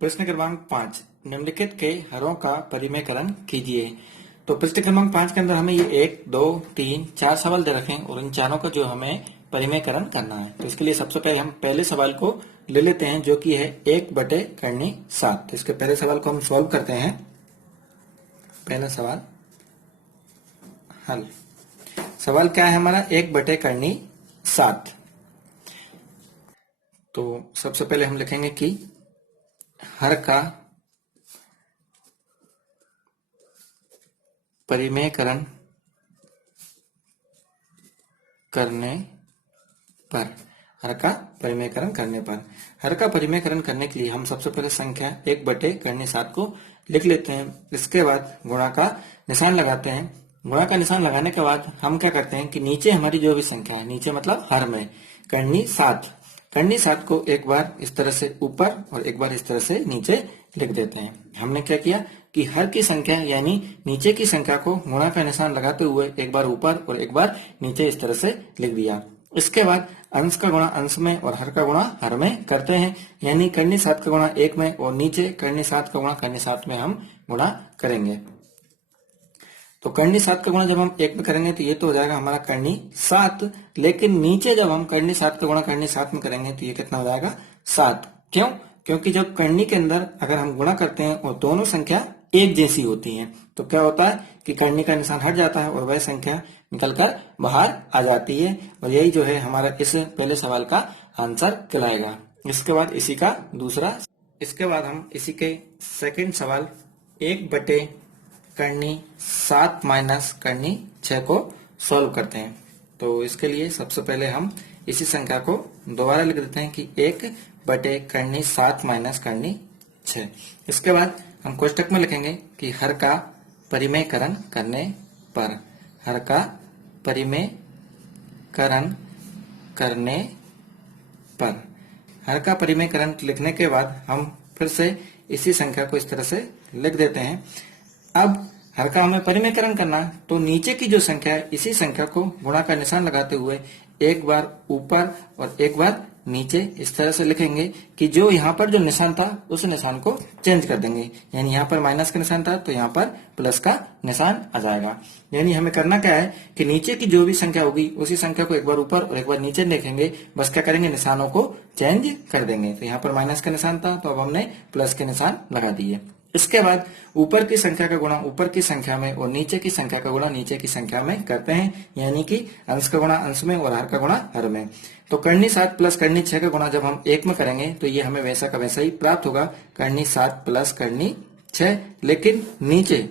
प्रश्न क्रमांक 5 निम्नलिखित के हरों का परिमेयकरण कीजिए। तो प्रश्न क्रमांक 5 के अंदर हमें ये 1, 2, 3, 4 सवाल दे रखे हैं और इन चारों का जो हमें परिमेयकरण करना है। तो इसके लिए सबसे पहले हम पहले सवाल को ले लेते हैं, जो कि है 1/7। तो इसके पहले सवाल को हम सॉल्व करते हैं। पहला सवाल हल। सवाल क्या है हमारा? 1/7। तो सबसे पहले हम लिखेंगे कि हर का परिमेयकरण करने पर, हर का परिमेयकरण करने पर, हर का परिमेयकरण करने के लिए हम सबसे पहले संख्या 1/7 को लिख लेते हैं। इसके बाद गुणा का निशान लगाते हैं। गुणा का निशान लगाने के बाद हम क्या करते हैं कि नीचे हमारी जो भी संख्या है, नीचे मतलब हर में करनी 7 को एक बार इस तरह से ऊपर और एक बार इस तरह से नीचे लिख देते हैं। हमने क्या किया कि हर की संख्या यानी नीचे की संख्या को गुणा का निशान लगाते हुए एक बार ऊपर और एक बार नीचे इस तरह से लिख दिया। इसके बाद अंश का गुणा अंश में और हर का गुणा हर में करते हैं, यानी करनी 7 का गुणा 1 में और नीचे करनी 7 का गुणा करनी 7 में हम गुणा करेंगे। तो करनी 7 का गुणा जब हम 1 में करेंगे तो ये तो हो जाएगा हमारा करनी 7, लेकिन नीचे जब हम करनी 7 का गुणा करनी 7 में करेंगे तो ये कितना हो जाएगा? 7। क्यों? क्योंकि जब करनी के अंदर अगर हम गुणा करते हैं और दोनों संख्या एक जैसी होती हैं तो क्या होता है कि करनी का निशान हट जाता है और वह संख्या निकलकर बाहर आ जाती है। और यही जो है हमारा इस पहले सवाल का आंसर कहलाएगा। इसके बाद इसी का दूसरा, इसके बाद हम इसी के सेकंड सवाल 1/7 माइनस करनी 6 को सॉल्व करते हैं। तो इसके लिए सबसे पहले हम इसी संख्या को दोबारा लिख देते हैं कि 1/7 माइनस करनी 6। इसके बाद हम कोष्टक में लिखेंगे कि हर का परिमेयकरण करने पर, हर का परिमेयकरण करने पर, हर का परिमेयकरण लिखने के बाद हम फिर से इसी संख्या को इस तरह से लिख देते हैं। अब हर का हमें परिमेयकरण करना है तो नीचे की जो संख्या है इसी संख्या को गुणा का निशान लगाते हुए एक बार ऊपर और एक बार नीचे इस तरह से लिखेंगे कि जो यहाँ पर जो निशान था उस निशान को चेंज कर देंगे। यानी यहाँ पर माइनस का निशान था तो यहाँ पर प्लस का निशान आ जाएगा। यानी हमें करना क्या है कि नीचे की जो भी संख्या होगी उसी संख्या को एक बार ऊपर और एक बार नीचे लिखेंगे। बस क्या करेंगे, निशानों को चेंज कर देंगे। तो यहाँ पर माइनस का निशान था तो अब हमने प्लस के निशान लगा दिए। इसके बाद ऊपर की संख्या का गुणा ऊपर की संख्या में और नीचे की संख्या का गुणा नीचे की संख्या में करते हैं, यानी कि अंश का गुणा अंश में और हर का गुणा हर में। तो करनी 7 प्लस करनी 6 का गुणा जब हम 1 में करेंगे तो ये हमें वैसा का वैसा ही प्राप्त होगा, करनी 7 प्लस करनी 6। लेकिन नीचे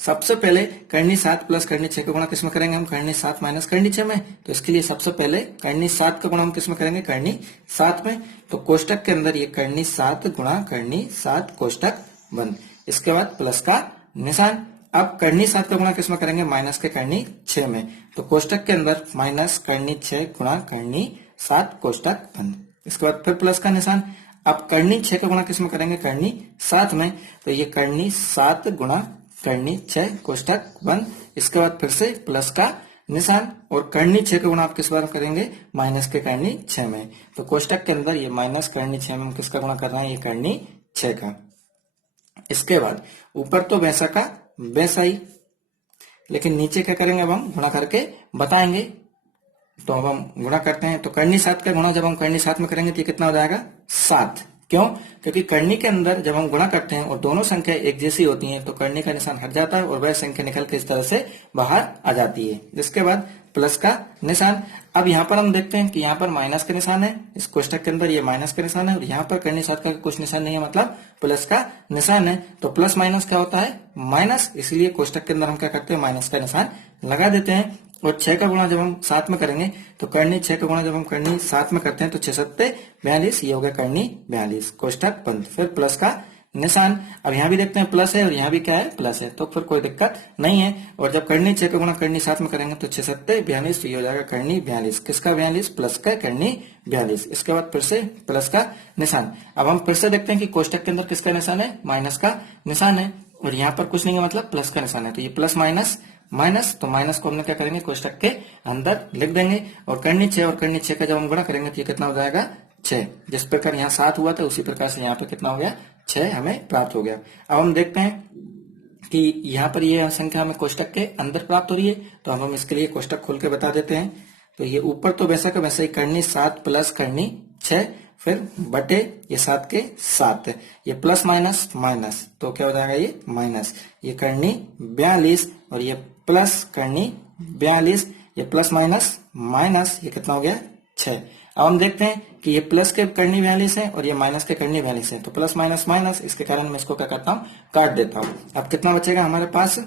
सबसे पहले करनी 7 प्लस करनी 6 का गुणा किसमें करेंगे हम? करनी 7 माइनस करनी 6 में। तो इसके लिए सबसे पहले करनी 7 का गुणा हम किसमें करेंगे? करनी 7 में। तो कोष्टक के अंदर ये करनी 7 गुणा करनी 7 कोष्टक बंद। इसके बाद प्लस का निशान। अब करनी 7 का गुणा किसमें करेंगे? माइनस के करनी 6 में। तो कोष्टक के अंदर माइनस करनी 6 गुणा करनी 7 कोष्टक बंद। इसके बाद फिर प्लस का निशान। अब करनी 6 का गुणा किसमें करेंगे? करनी 7 में। तो ये करनी 7 गुणा करनी 6 कोष्टक बंद। इसके बाद फिर से प्लस का निशान और करनी 6 का गुणा आप किस बार करेंगे? माइनस के करनी 6 में। तो कोष्टक के अंदर ये माइनस करनी 6 में हम किसका गुणा कर रहे हैं? ये करनी 6 का। इसके बाद ऊपर तो वैसा का वैसा ही, लेकिन नीचे क्या करेंगे? अब हम गुणा करके बताएंगे। तो अब हम गुणा करते हैं। तो करनी 7 का गुणा जब हम करनी 7 में करेंगे तो ये कितना हो जाएगा? 7। क्यों? क्योंकि करनी के अंदर जब हम गुणा करते हैं और दोनों संख्या एक जैसी होती हैं तो करनी का निशान हट जाता है और वह संख्या निकल के इस तरह से बाहर आ जाती है। इसके बाद प्लस का निशान। अब यहाँ पर हम देखते हैं कि यहाँ पर माइनस का निशान है, इस कोष्टक के अंदर ये माइनस का निशान है और यहाँ पर करनी 7 का कुछ निशान नहीं है, मतलब प्लस का निशान है। तो प्लस माइनस क्या होता है? माइनस। इसलिए कोष्टक के अंदर हम क्या करते हैं? माइनस का निशान लगा देते हैं। और 6 का गुणा जब हम 7 में करेंगे तो करनी 6 का गुणा जब हम करनी 7 में करते हैं तो 6 7 42, ये हो गया करनी 42 कोष्टक बंद। फिर प्लस का निशान। अब यहाँ भी देखते हैं प्लस है और यहाँ भी क्या है? प्लस है। तो फिर कोई दिक्कत नहीं है। और जब करनी 6 का गुणा करनी 7 में करेंगे तो 6 7 42, तो ये हो जाएगा करनी 42। किसका 42? प्लस का करनी 42। इसके बाद फिर से प्लस का निशान। अब हम फिर से देखते हैं कि कोष्टक के अंदर किसका निशान है? माइनस का निशान है और यहाँ पर कुछ नहीं है, मतलब प्लस का निशान है। तो ये प्लस माइनस माइनस, तो माइनस को हमने क्या करेंगे? कोष्टक के अंदर लिख देंगे। और करनी 6 और करनी 6 का जब हम गुणा करेंगे तो ये कितना हो जाएगा? 6। जिस प्रकार यहाँ 7 हुआ था उसी प्रकार से यहाँ पे कितना हो गया, 6 हमें प्राप्त हो गया। अब हम देखते हैं कि यहाँ पर ये संख्या हमें कोष्टक के अंदर प्राप्त हो रही है, तो हम इसके लिए कोष्टक खोल के बता देते हैं। तो ये ऊपर तो वैसा का वैसा ही करनी 7 प्लस करनी 6, फिर बटे ये 7 के 7, ये प्लस माइनस माइनस, तो क्या हो जाएगा ये माइनस, ये करनी 42 और ये प्लस करनी 42, ये प्लस माइनस माइनस, ये कितना हो गया 6। अब हम देखते हैं कि ये प्लस के करनी 42 है और ये माइनस के करनी 42 है, तो प्लस माइनस माइनस, इसके कारण मैं इसको क्या करता हूँ, काट देता हूँ। अब कितना बचेगा हमारे पास,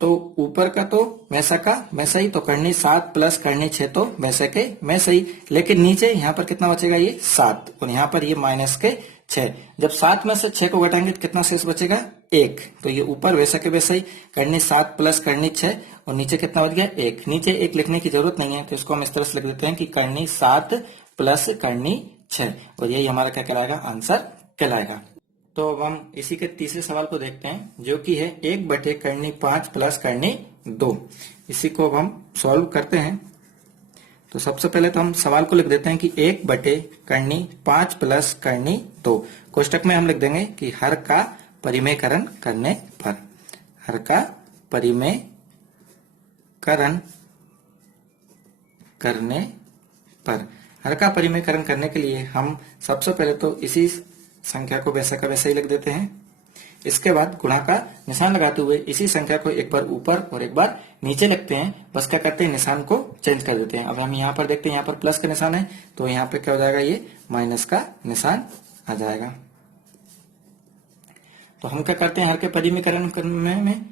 तो ऊपर का तो वैसा का वैसा ही, तो करनी 7 प्लस करनी 6 तो वैसे के वैसे ही, लेकिन नीचे यहाँ पर कितना बचेगा, ये 7 और यहाँ पर ये माइनस के 6। जब 7 में से 6 को घटाएंगे तो कितना शेष बचेगा, 1। तो ये ऊपर वैसा के वैसा ही करनी 7 प्लस करनी 6 और नीचे कितना बच गया, 1। नीचे 1 लिखने की जरूरत नहीं है, तो इसको हम इस तरह से लिख देते हैं कि करनी 7 प्लस करनी 6, और यही हमारा क्या कहलाएगा, आंसर कहलाएगा। तो अब हम इसी के तीसरे सवाल को देखते हैं, जो कि है 1 बटे करनी 5 प्लस करनी 2। इसी को अब हम सॉल्व करते हैं। तो सबसे पहले तो हम सवाल को लिख देते हैं कि 1 बटे करनी 5 प्लस करनी 2। कोष्टक में हम लिख देंगे कि हर का परिमेयकरण करने पर, हर का परिमेयकरण करने पर। हर का परिमेयकरण करने के लिए हम सबसे पहले तो इसी संख्या को वैसा का वैसा ही लिख देते हैं। इसके बाद गुणा का निशान लगाते हुए इसी संख्या को एक बार ऊपर और एक बार नीचे लिखते हैं। बस क्या करते हैं, निशान को चेंज कर देते हैं। अब हम यहाँ पर देखते हैं, यहाँ पर प्लस का निशान है, तो यहाँ पे क्या हो जाएगा, ये माइनस का निशान आ जाएगा। तो हम क्या करते हैं, हर के परिमेयकरण करने में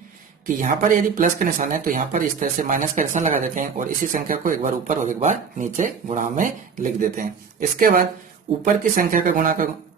कि यहाँ पर यदि प्लस का निशान है तो यहाँ पर इस तरह से माइनस का निशान लगा देते हैं और इसी संख्या को एक बार ऊपर और एक बार नीचे गुणा में लिख देते हैं। इसके बाद ऊपर की संख्या का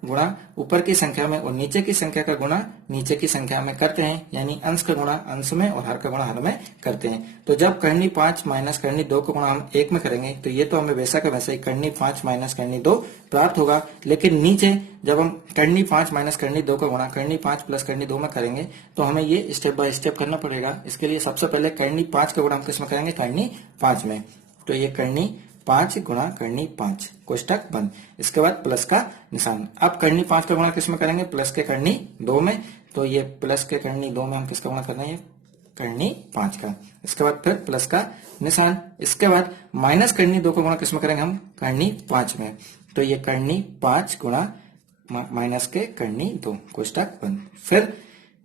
गुणा ऊपर की संख्या में और नीचे की संख्या का गुणा नीचे की संख्या में करते हैं, यानी अंश का गुणा अंश में और हर का गुणा हर में करते हैं। तो जब करनी 5 माइनस करनी 2 का गुणा हम 1 में करेंगे तो ये तो हमें वैसा का वैसा ही करनी 5 माइनस करनी 2 प्राप्त होगा। लेकिन नीचे जब हम करनी 5 माइनस करनी 2 का गुणा करनी 5 प्लस करनी 2 में करेंगे तो हमें ये स्टेप बाय स्टेप करना पड़ेगा। इसके लिए सबसे पहले करनी 5 का गुणा हम किस में करेंगे, करनी 5 में। तो ये करनी 5 गुणा करनी 5 कोष्टक बंद। इसके बाद प्लस का निशान। अब करनी 5 का गुणा किस में करेंगे, प्लस के करनी 2 में। तो ये प्लस के करनी 2 में हम किसका गुणा कर रहे हैं, करनी 5 का। इसके बाद फिर प्लस का निशान। इसके बाद माइनस करनी 2 का गुणा किस में करेंगे हम, करनी 5 में। तो ये करनी 5 गुणा माइनस के करनी 2 कोष्टक बंद। फिर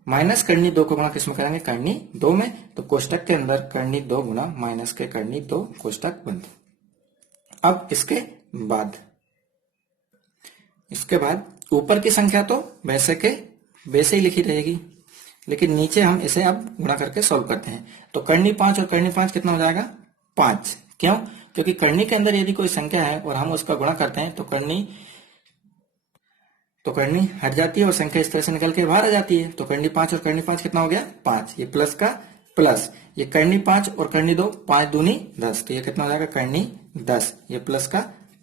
माइनस करनी 2 का गुणा किस में करेंगे, करनी 2 में। तो कोष्टक के अंदर करनी 2 गुणा माइनस के करनी 2 कोष्टक बंद। अब इसके बाद ऊपर की संख्या तो वैसे के वैसे ही लिखी रहेगी, लेकिन नीचे हम इसे अब गुणा करके सॉल्व करते हैं। तो करनी 5 और करनी 5 कितना हो जाएगा, 5। क्यों, क्योंकि करनी के अंदर यदि कोई संख्या है और हम उसका गुणा करते हैं तो करनी हट जाती है और संख्या इस तरह से निकल के बाहर आ जाती है। तो करनी 5 और करनी 5 कितना हो गया, 5। ये प्लस का प्लस, ये करनी 5 और करनी 2, 5 दूनी 10, तो ये कितना हो जाएगा, करनी 10। ये प्लस का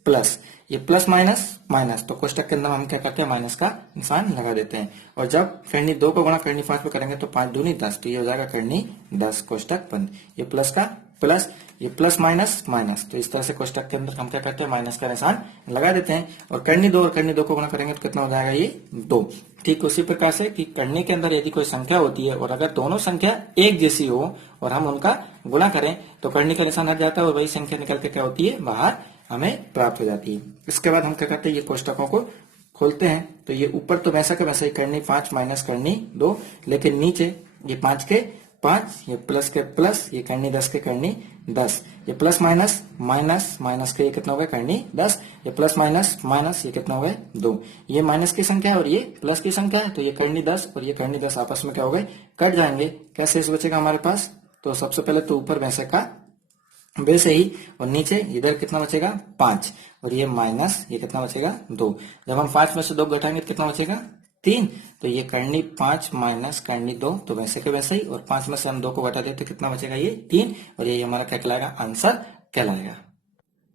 प्लस, ये प्लस माइनस माइनस, तो कोष्टक के अंदर हम क्या करते हैं, माइनस का निशान लगा देते हैं। और जब करनी 2 को गुणा करनी 5 पे करेंगे तो 5 दूनी 10, तो ये हो जाएगा करनी 10 कोष्टक बंद। ये प्लस का प्लस, ये प्लस माइनस माइनस, तो इस तरह से कोष्टक के अंदर हम क्या करते हैं, माइनस का निशान लगा देते हैं। और करनी 2 और करनी 2 को गुणा करेंगे तो कितना हो जाएगा, ये 2। ठीक उसी प्रकार से कि करनी के अंदर यदि कोई संख्या होती है और अगर दोनों संख्या एक जैसी हो और हम उनका गुणा करें तो करनी का निशान हट जाता है और वही संख्या निकल के क्या होती है, बाहर हमें प्राप्त हो जाती है। इसके बाद हम क्या करते हैं, ये कोष्टकों को खोलते हैं। तो ये ऊपर तो वैसा का वैसा ही करनी 5 माइनस करनी 2, लेकिन नीचे ये 5 के 5, ये प्लस के प्लस, ये करनी 10 के करनी 10, ये प्लस माइनस माइनस माइनस के ये कितना हो गया, करनी 10, ये प्लस माइनस माइनस ये कितना हो गया, 2। ये माइनस की संख्या और ये प्लस की संख्या है, तो ये करनी 10 और ये करनी 10 आपस में क्या हो गए, कट जाएंगे। कैसे इस बचेगा हमारे पास, तो सबसे पहले तो ऊपर वैसे का वैसे ही और नीचे इधर कितना बचेगा, 5, और ये माइनस ये कितना बचेगा, 2। जब हम 5 में से 2 घटाएंगे तो कितना बचेगा, 3। तो ये करनी 5 माइनस करनी 2, तो वैसे के वैसे ही, और 5 में से हम 2 को घटा दें तो कितना बचेगा, ये 3, और ये हमारा क्या कहलाएगा, आंसर कहलाएगा।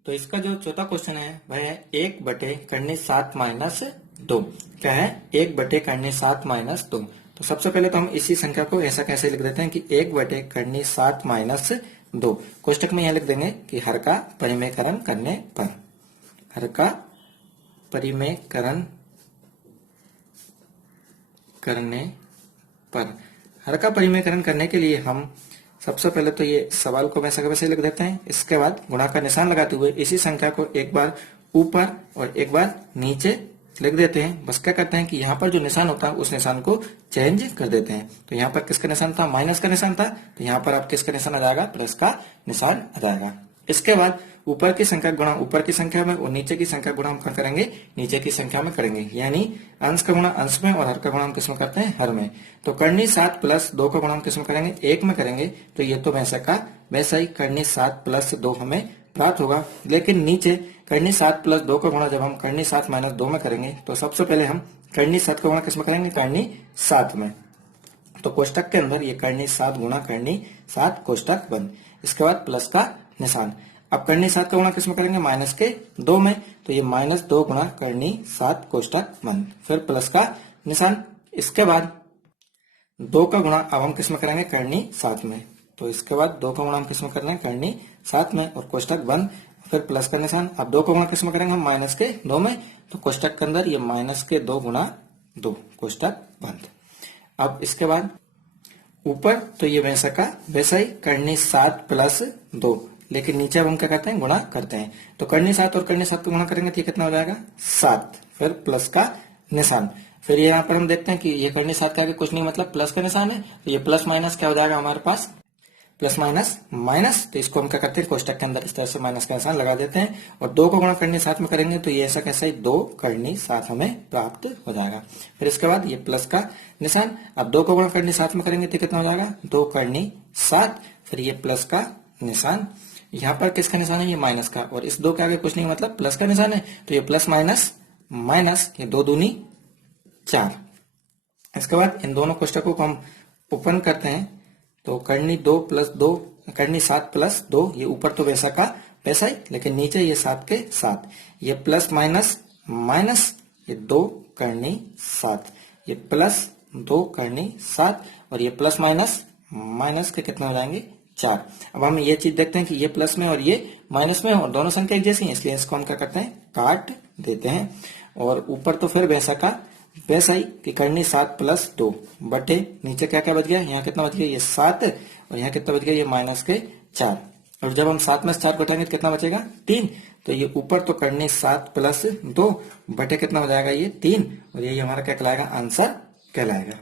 तो इसका जो चौथा क्वेश्चन है वह है 1 बटे करनी 7 माइनस 2। क्या है, 1 बटे करनी 7 माइनस 2। तो सबसे पहले तो हम इसी संख्या को ऐसा कैसे लिख देते हैं कि 1 बटे करनी 7 माइनस 2 कोष्टक में यह लिख देंगे कि हर का परिमेयकरण करने पर, हर का परिमेयकरण करने पर। हर का परिमेयकरण करने के लिए हम सबसे पहले तो ये सवाल को वैसा का वैसे लिख देते हैं। इसके बाद गुणा का निशान लगाते हुए इसी संख्या को एक बार ऊपर और एक बार नीचे लिख देते हैं। बस क्या करते हैं कि यहाँ पर जो निशान होता है उस निशान को चेंज कर देते हैं। तो यहाँ पर किसका निशान था, माइनस का निशान था, तो यहाँ पर आप किसका निशान आ जाएगा, प्लस का निशान आ जाएगा। इसके बाद ऊपर की संख्या गुणा ऊपर की संख्या में और नीचे की संख्या गुणा हम करेंगे नीचे की संख्या में करेंगे, यानी अंश का गुणा अंश में और हर का गुणा हम किस में करते हैं, हर में। तो करनी 7 प्लस 2 का गुणा हम किस में करेंगे, 1 में करेंगे। तो ये तो वैसा का वैसा ही करनी 7 प्लस 2 हमें प्राप्त होगा। लेकिन नीचे करनी 7 प्लस 2 का गुणा जब हम करनी 7 माइनस 2 में करेंगे तो सबसे पहले हम करनी 7 का गुणा किस में करेंगे, करनी 7 में। तो कोष्टक के अंदर ये करनी 7 गुणा करनी 7 कोष्टक बंद। इसके बाद प्लस का निशान। अब करनी 7 का गुणा किस में करेंगे, माइनस के 2 में। तो ये माइनस 2 गुणा करनी 7 कोष्टक बंद, फिर प्लस का निशान। इसके बाद 2 का गुणा अब हम किस में करेंगे, करनी 7 में। तो इसके बाद 2 का गुणा हम किस में कर रहे हैं, करनी 7 में और कोष्टक बंद, फिर प्लस का निशान। अब 2 का गुणा किस में करेंगे हम, माइनस के 2 में। तो कोष्टक के अंदर ये माइनस के 2 गुणा 2 कोष्टक बंद। अब इसके बाद ऊपर तो ये वैसा का वैसा ही करनी 7 प्लस 2, लेकिन नीचे अब हम क्या करते हैं, गुणा करते हैं। तो करनी 7 और करनी 7 को गुणा करेंगे तो ये कितना हो जाएगा, 7, फिर प्लस का निशान। फिर यहाँ पर हम देखते हैं कि ये करनी 7 के आगे कुछ नहीं मतलब प्लस का निशान है। तो ये प्लस माइनस क्या हो जाएगा हमारे पास, प्लस माइनस माइनस। तो इसको हम क्या करते हैं, कोष्टक के अंदर इस तरह से माइनस का निशान लगा देते हैं। और 2 को गुणा करनी 7 में करेंगे तो ये ऐसा कैसा ही 2 करनी 7 हमें प्राप्त हो जाएगा। फिर इसके बाद ये प्लस का निशान। अब 2 को गुणा करनी 7 में करेंगे तो कितना हो जाएगा, 2 करनी 7, फिर ये प्लस का निशान। यहाँ पर किसका निशान है, ये माइनस का, और इस 2 के आगे कुछ नहीं मतलब प्लस का निशान है। तो ये प्लस माइनस माइनस, ये 2 दूनी 4। इसके बाद इन दोनों कोष्टकों को हम ओपन करते हैं। तो करनी 2 प्लस 2 करनी 7 प्लस 2, ये ऊपर तो वैसा का वैसा ही, लेकिन नीचे ये 7 के 7, ये प्लस माइनस माइनस, ये 2 करनी 7, ये प्लस 2 करनी 7 और ये प्लस माइनस माइनस के कितना हो जाएंगे, 4। अब हम ये चीज देखते हैं कि ये प्लस में और ये माइनस में और दोनों संख्या एक जैसी हैं, इसलिए इसको हम क्या करते हैं, काट देते हैं। और ऊपर तो फिर वैसा का वैसा ही कि करनी 7 प्लस 2 बटे नीचे क्या क्या बच गया, यहाँ कितना बच गया, ये 7 और यहाँ कितना बच गया, ये माइनस के 4। और जब हम 7 में से 4 घटाएंगे तो कितना बचेगा, 3। तो ये ऊपर तो करनी 7 प्लस 2 बटे कितना हो जाएगा, ये 3, और यही हमारा क्या कहलाएगा, आंसर कहलाएगा।